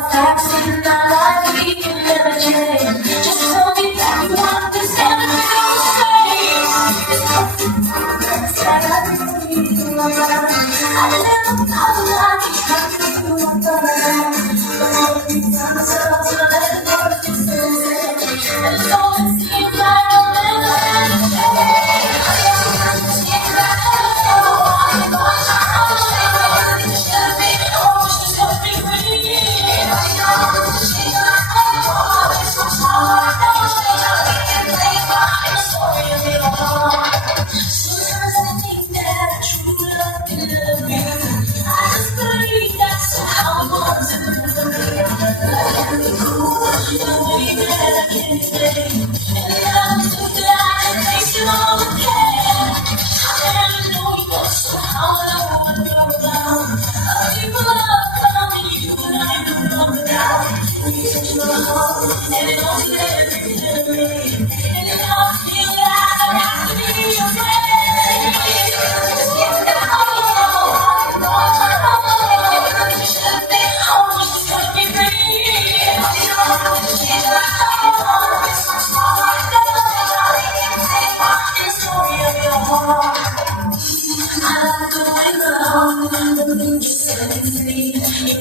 facts in my life we can never change. Just tell me that you understand and feel the same. I never thought I'd be trying to do my best. Every time I start to let go of this and so it seems like I'll never change. Seems like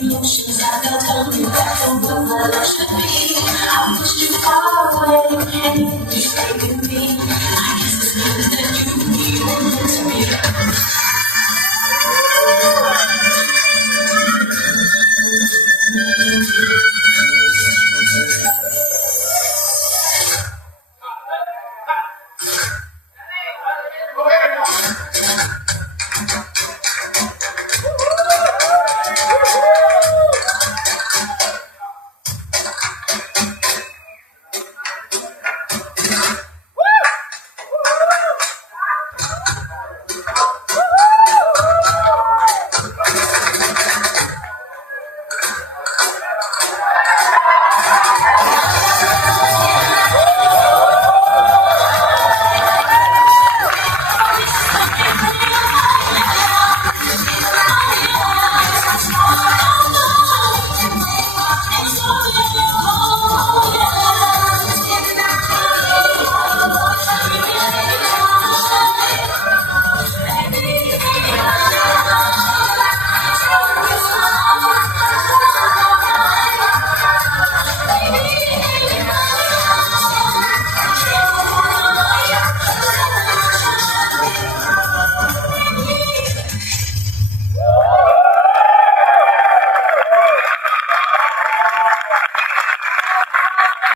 emotions I felt coming back from what my life should be. I pushed you far away and you stayed with me.